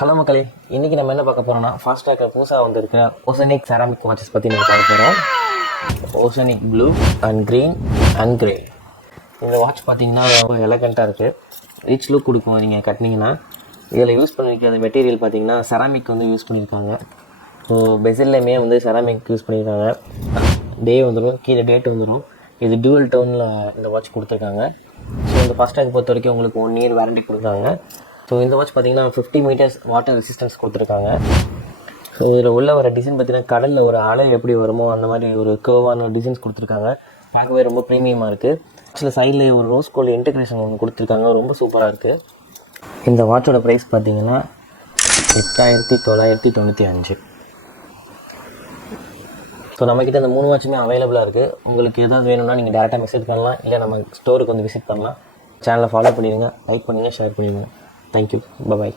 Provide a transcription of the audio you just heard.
Hello மக்களே, இன்றைக்கி நம்ம என்ன பார்க்க போகிறோம்னா ஃபாஸ்ட்ராக்ல புதுசாக வந்திருக்க ஓசனிக் செராமிக் வாட்சஸ் பற்றி நம்ம பார்க்க போகிறோம். Oceanic blue and green and grey. இந்த வாட்ச் பார்த்தீங்கன்னா ரொம்ப எலகண்ட்டாக இருக்குது, ரிச் லுக் கொடுக்கும் நீங்கள் கட்டினீங்கன்னா. இதில் யூஸ் பண்ணியிருக்க அந்த மெட்டீரியல் பார்த்தீங்கன்னா செராமிக் வந்து யூஸ் பண்ணியிருக்காங்க. ஸோ பெசில்லையுமே வந்து செராமிக் யூஸ் பண்ணியிருக்காங்க. டே வந்துடும், கீழே டேட் வந்துடும். இது டியூவல் டோனில் இந்த வாட்ச் கொடுத்துருக்காங்க. ஸோ இந்த ஃபாஸ்ட்ராக் பொறுத்த வரைக்கும் உங்களுக்கு 1 year வாரண்டி கொடுத்தாங்க. ஸோ இந்த வாட்ச் பார்த்தீங்கன்னா 50 meters வாட்டர் ரெசிஸ்டன்ஸ் கொடுத்துருக்காங்க. ஸோ இதில் உள்ள ஒரு டிசைன் பார்த்தீங்கன்னா கடலில் ஒரு அலை எப்படி வருமோ அந்த மாதிரி ஒரு கர்வான டிசைன்ஸ் கொடுத்துருக்காங்க. பார்க்கவே ரொம்ப ப்ரீமியமாக இருக்குது. ஆக்சுவலாக சைடில் ஒரு ரோஸ் கோல்டு இன்டெகிரேஷன் ஒன்று கொடுத்துருக்காங்க, ரொம்ப சூப்பராக இருக்குது. இந்த வாட்சோட ப்ரைஸ் பார்த்தீங்கன்னா 8995. ஸோ நம்மக்கிட்ட இந்த 3 வாட்சுமே அவைலபிளாக இருக்குது. உங்களுக்கு எதாவது வேணும்னா நீங்கள் டேரெக்டாக மெசேஜ் பண்ணலாம், இல்லை நம்ம ஸ்டோருக்கு வந்து விசிட் பண்ணலாம். சேனலை ஃபாலோ பண்ணிடுங்க, லைக் பண்ணுங்கள், ஷேர் பண்ணிடுங்க. Thank you. Bye-bye.